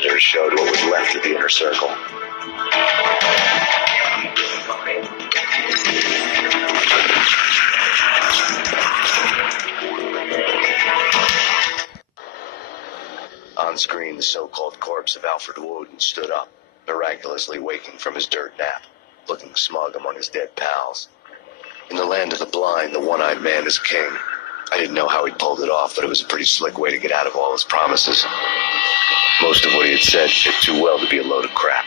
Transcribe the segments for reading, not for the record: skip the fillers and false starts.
monitors showed what was left of the inner circle. On screen, the so-called corpse of Alfred Woden stood up, miraculously waking from his dirt nap, looking smug among his dead pals. In the land of the blind, the one-eyed man is king. I didn't know how he pulled it off, but it was a pretty slick way to get out of all his promises. Most of what he had said fit too well to be a load of crap.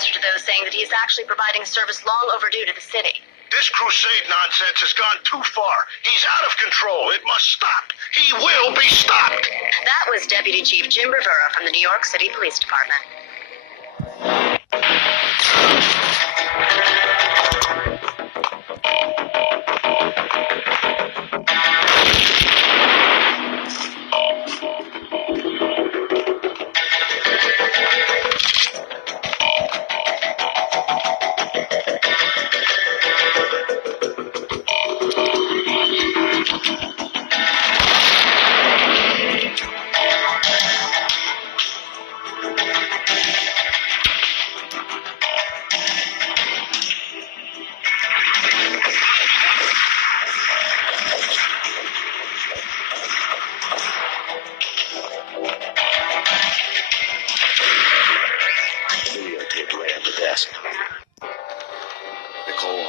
answer to those saying that he's actually providing a service long overdue to the city. This crusade nonsense has gone too far. He's out of control. It must stop. He will be stopped. That was Deputy Chief Jim Rivera from the New York City Police Department.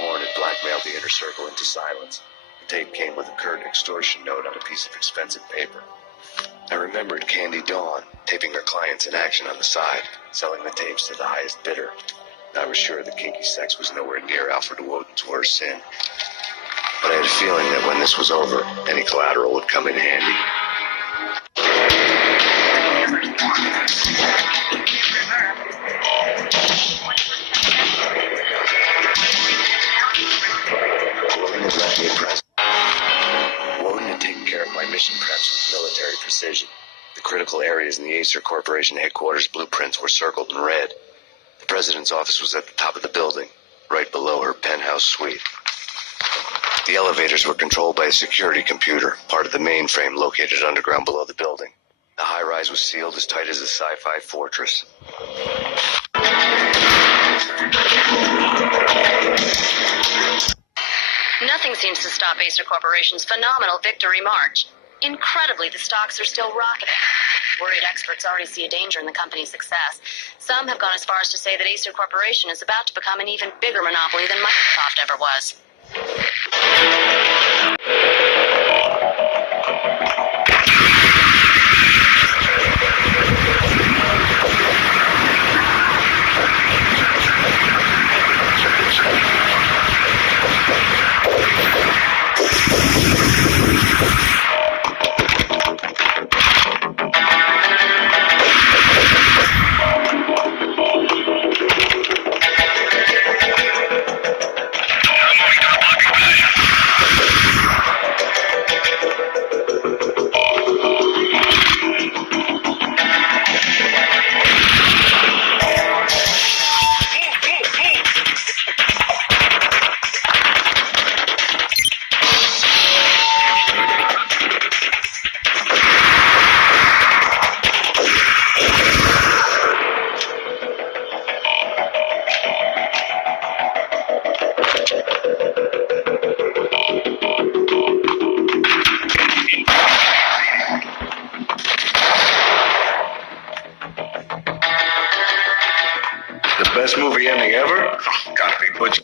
Horne had blackmailed the inner circle into silence. The tape came with a curt extortion note on a piece of expensive paper. I remembered Candy Dawn, taping her clients in action on the side, selling the tapes to the highest bidder. I was sure that kinky sex was nowhere near Alfred Woden's worst sin. But I had a feeling that when this was over, any collateral would come in handy. Woden had taken care of my mission preps with military precision. The critical areas in the Aesir Corporation headquarters blueprints were circled in red. The president's office was at the top of the building, right below her penthouse suite. The elevators were controlled by a security computer, part of the mainframe located underground below the building. The high-rise was sealed as tight as a sci-fi fortress. Nothing seems to stop Aesir Corporation's phenomenal victory march. Incredibly, the stocks are still rocketing. Worried experts already see a danger in the company's success. Some have gone as far as to say that Aesir Corporation is about to become an even bigger monopoly than Microsoft ever was. The best movie ending ever? Oh, gotta be Butch.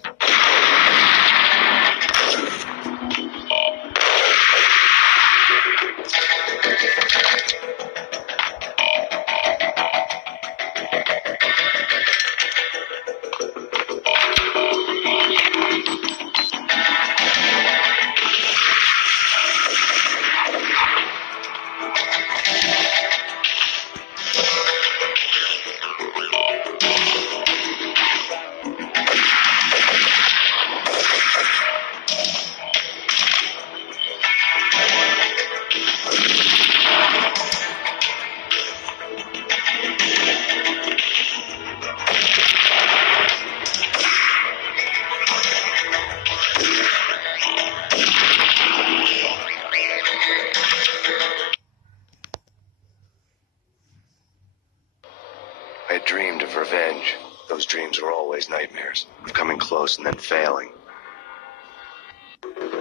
I had dreamed of revenge. Those dreams were always nightmares, of coming close and then failing.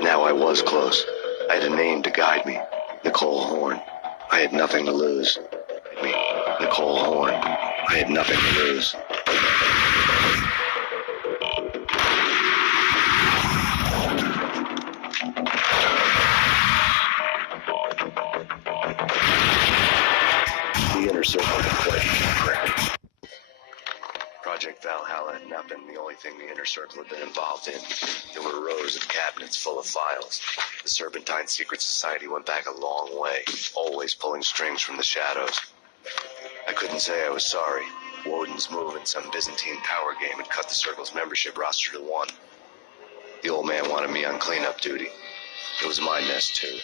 Now I was close. I had a name to guide me, Nicole Horne. I had nothing to lose. Nicole Horne. I had nothing to lose. The inner circle had played crap. Project Valhalla had not been the only thing the Inner Circle had been involved in. There were rows of cabinets full of files. The Serpentine Secret Society went back a long way, always pulling strings from the shadows. I couldn't say I was sorry. Woden's move in some Byzantine power game had cut the Circle's membership roster to 1. The old man wanted me on cleanup duty. It was my nest, too.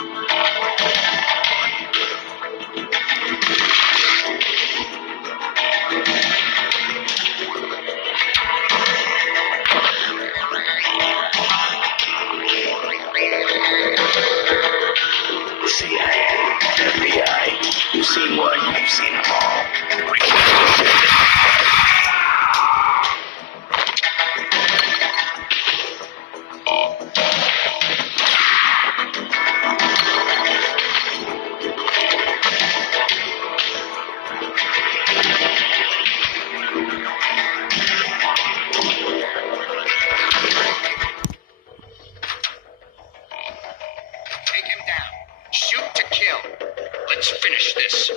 CIA, FBI, you've seen one, you've seen them all. Take him down. Shoot to kill. Let's finish this.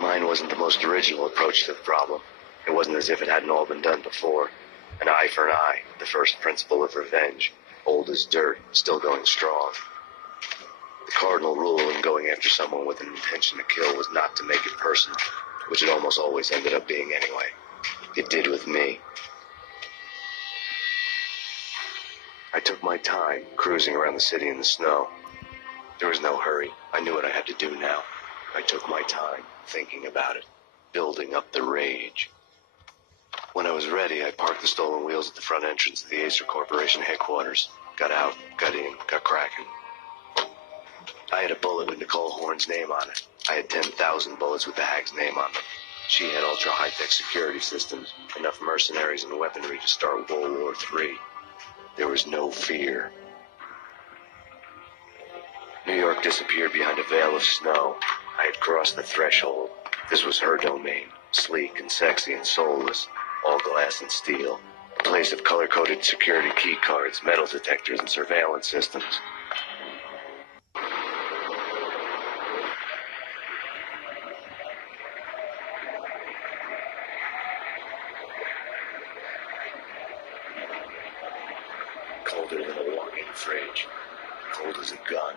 Mine wasn't the most original approach to the problem. It wasn't as if it hadn't all been done before. An eye for an eye, the first principle of revenge. Old as dirt, still going strong. The cardinal rule in going after someone with an intention to kill was not to make it personal, which it almost always ended up being anyway. It did with me. I took my time, cruising around the city in the snow. There was no hurry. I knew what I had to do now. I took my time, thinking about it, building up the rage. When I was ready, I parked the stolen wheels at the front entrance of the Aesir Corporation headquarters. Got out, got in, got cracking. I had a bullet with Nicole Horne's name on it. I had 10,000 bullets with the hag's name on them. She had ultra-high-tech security systems, enough mercenaries and weaponry to start World War III. There was no fear. New York disappeared behind a veil of snow. I had crossed the threshold. This was her domain, sleek and sexy and soulless, all glass and steel. A place of color-coded security key cards, metal detectors, and surveillance systems. Colder than a walk-in fridge. Cold as a gun.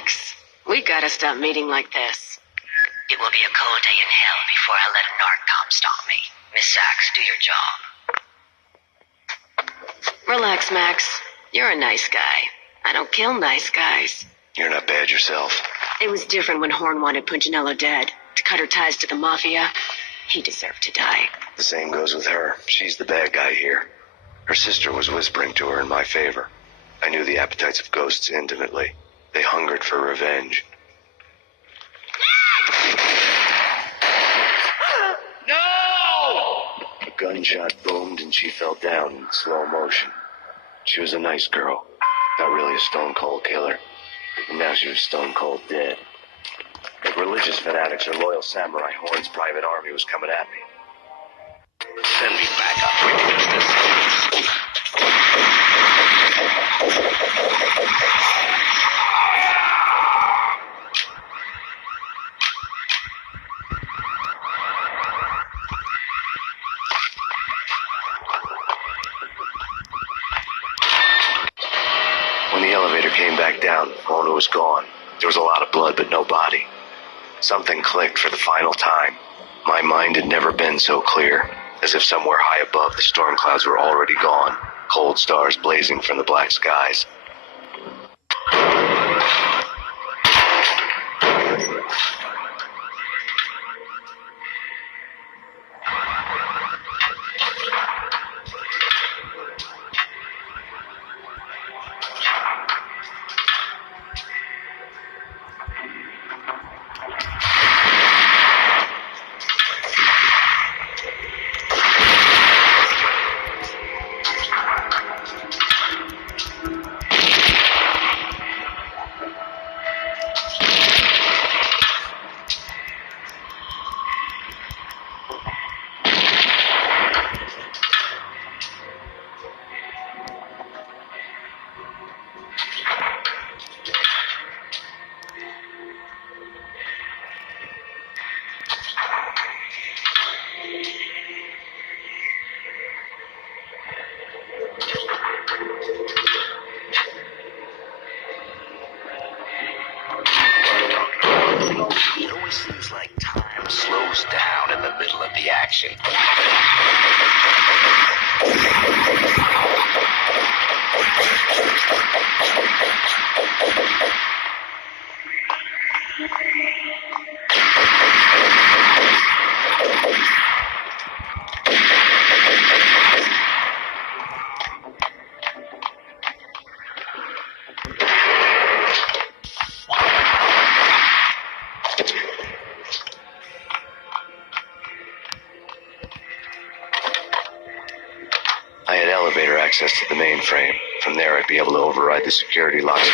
Max. We gotta stop meeting like this. It will be a cold day in hell before I let a narc-com stop me. Miss Sachs, do your job. Relax, Max. You're a nice guy. I don't kill nice guys. You're not bad yourself. It was different when Horne wanted Punchinello dead. To cut her ties to the Mafia. He deserved to die. The same goes with her. She's the bad guy here. Her sister was whispering to her in my favor. I knew the appetites of ghosts intimately. They hungered for revenge. No! A gunshot boomed and she fell down in slow motion. She was a nice girl. Not really a stone-cold killer. And now she was stone-cold dead. Like religious fanatics or loyal samurai, Horne's private army was coming at me. Send me back up quick as this. When the elevator came back down, Horne was gone. There was a lot of blood, but no body. Something clicked for the final time. My mind had never been so clear, as if somewhere high above the storm clouds were already gone, cold stars blazing from the black skies. It always seems like time slows down in the middle of the action. I had elevator access to the mainframe. From there, I'd be able to override the security locks.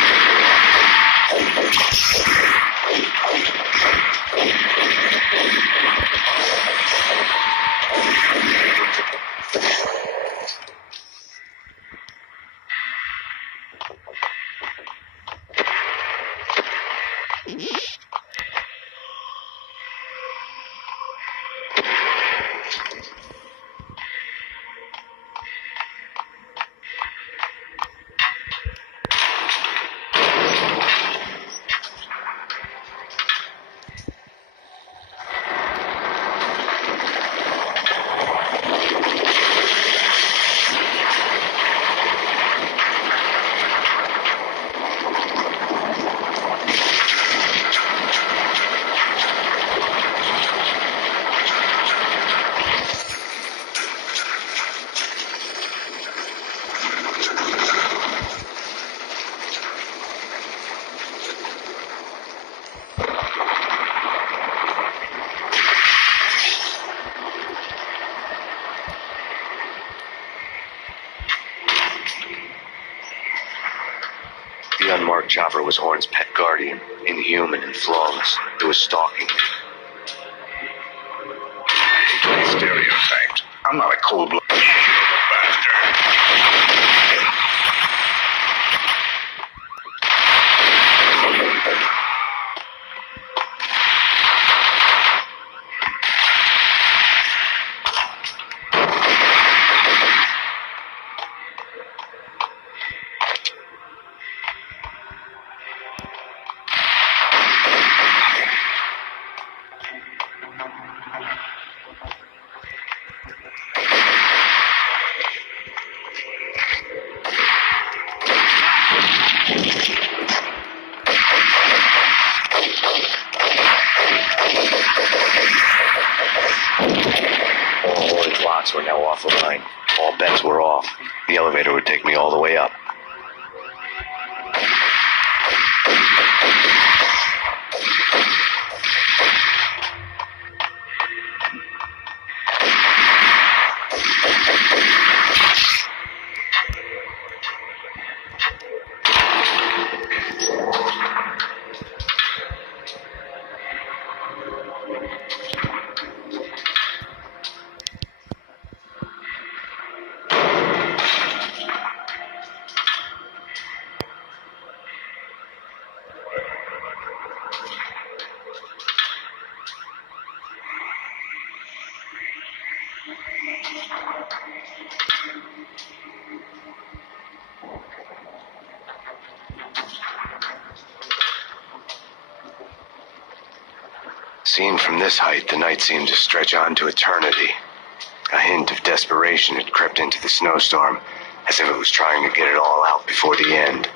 The unmarked chopper was Horne's pet guardian, inhuman and flawless. It was stalking me. I hate to be stereotyped. I'm not a cold-blooded bastard. locks were now offline. All bets were off. The elevator would take me all the way up. Seen from this height, the night seemed to stretch on to eternity. A hint of desperation had crept into the snowstorm, as if it was trying to get it all out before the end.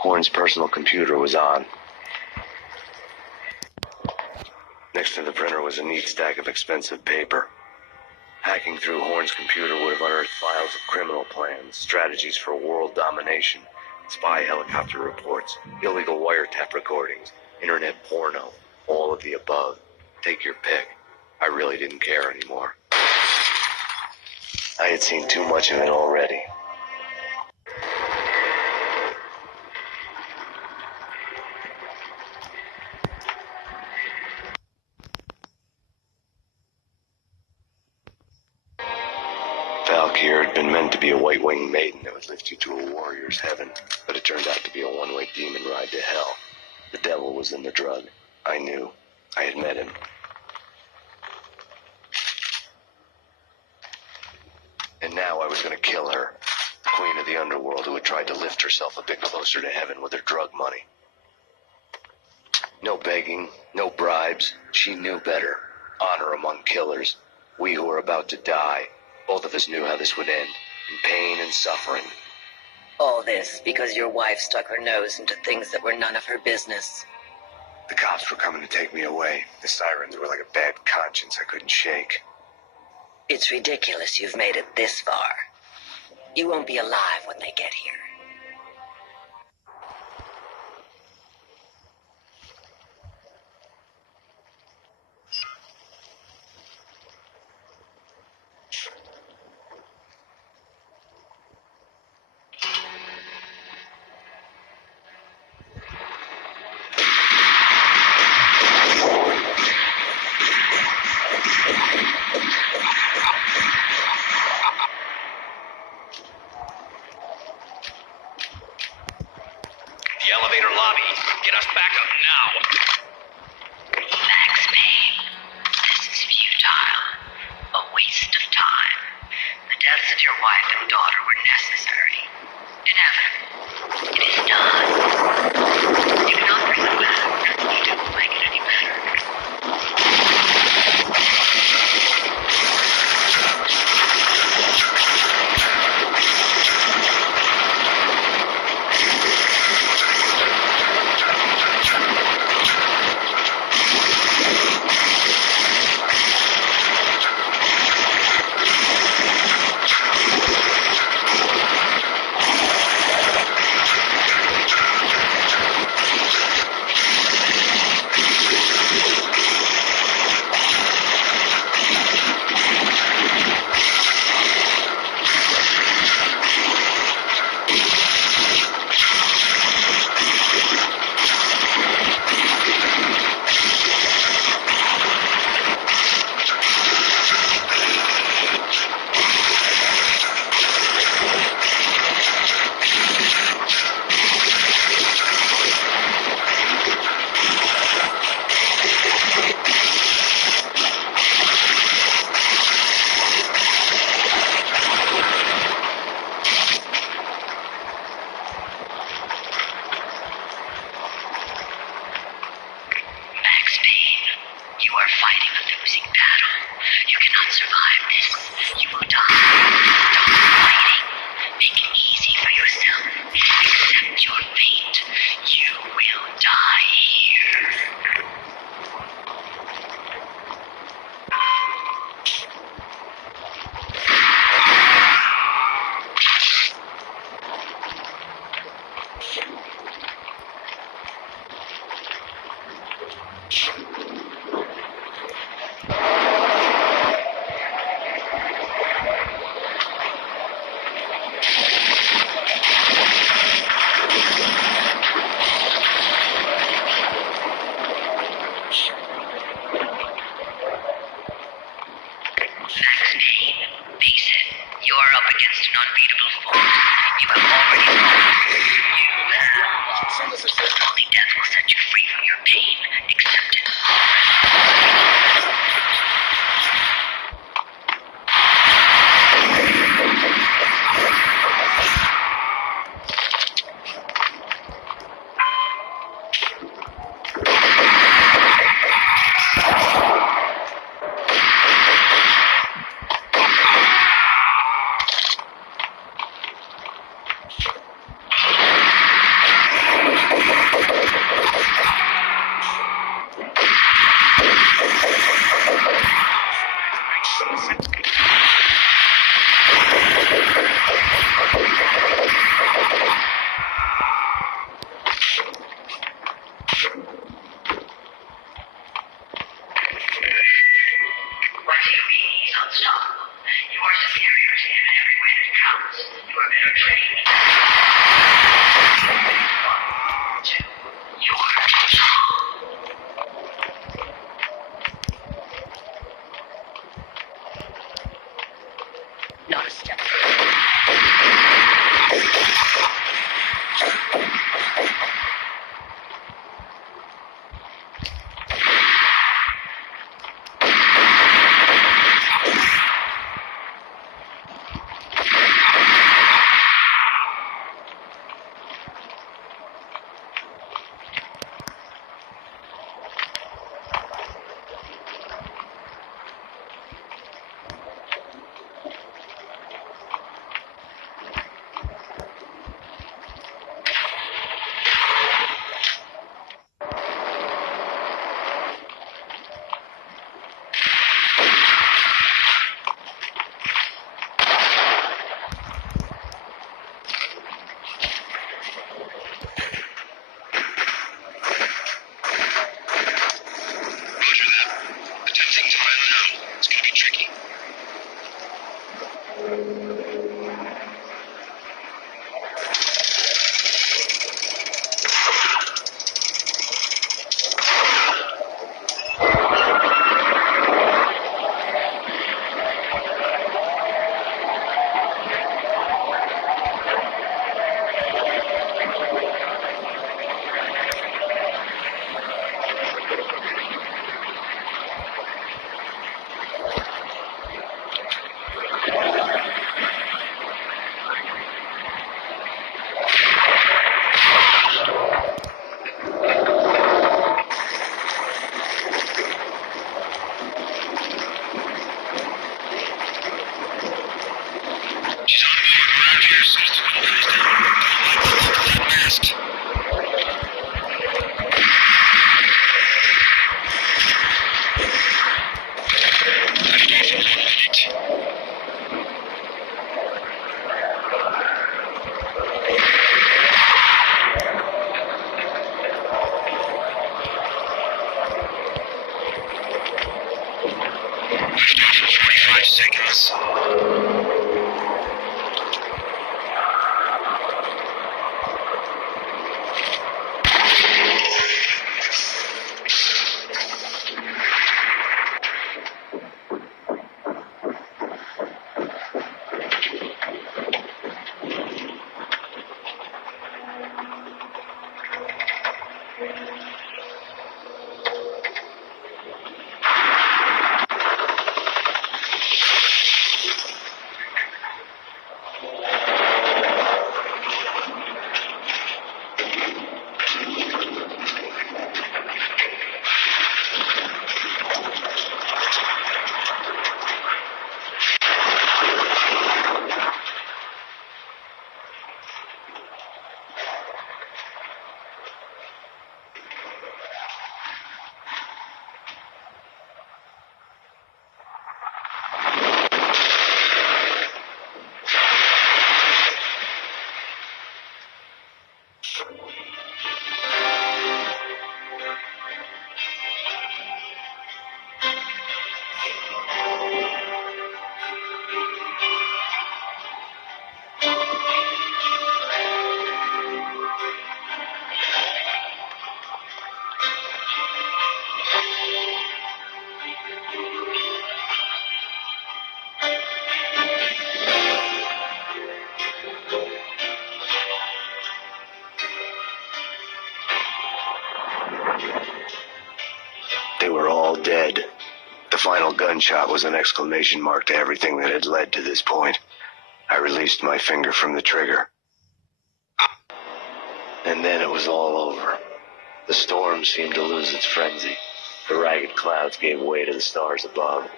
Horne's personal computer was on. Next to the printer was a neat stack of expensive paper. Hacking through Horne's computer would have unearthed files of criminal plans, strategies for world domination, spy helicopter reports, illegal wiretap recordings, internet porno, all of the above. Take your pick. I really didn't care anymore. I had seen too much of it already. Valkyr had been meant to be a white-winged maiden that would lift you to a warrior's heaven, but it turned out to be a one-way demon ride to hell. The devil was in the drug. I knew. I had met him. And now I was going to kill her, the queen of the underworld who had tried to lift herself a bit closer to heaven with her drug money. No begging, no bribes. She knew better. Honor among killers. We who were about to die. Both of us knew how this would end, in pain and suffering. All this because your wife stuck her nose into things that were none of her business. The cops were coming to take me away. The sirens were like a bad conscience I couldn't shake. It's ridiculous you've made it this far. You won't be alive when they get here. The elevator lobby. Get us back up now. Thanks, Payne. This is futile. A waste of time. The deaths of your wife and daughter were necessary. Inevitable. It is done. You cannot bring them back. You don't make it any better. Not a step. They were all dead. The final gunshot was an exclamation mark to everything that had led to this point. I released my finger from the trigger. And then it was all over. The storm seemed to lose its frenzy. The ragged clouds gave way to the stars above. Max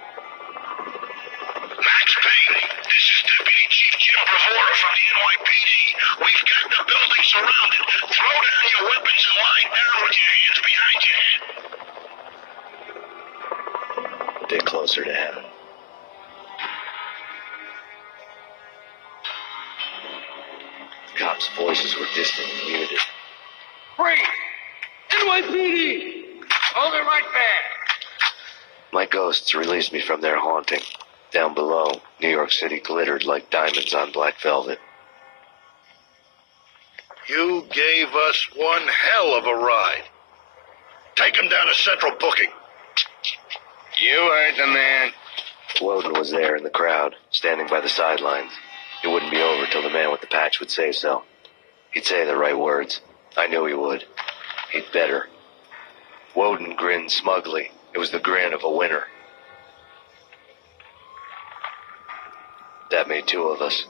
Payne, this is Deputy Chief Jim Bravura from the NYPD. We've got the building surrounded. Throw down your weapons and lie down with your hands behind your head. A bit closer to heaven. The cops' voices were distant and muted. Free! NYPD! Hold it right there! My ghosts released me from their haunting. Down below, New York City glittered like diamonds on black velvet. You gave us one hell of a ride. Take him down to Central Booking. You heard the man. Woden was there in the crowd, standing by the sidelines. It wouldn't be over till the man with the patch would say so. He'd say the right words. I knew he would. He'd better. Woden grinned smugly. It was the grin of a winner. That made two of us.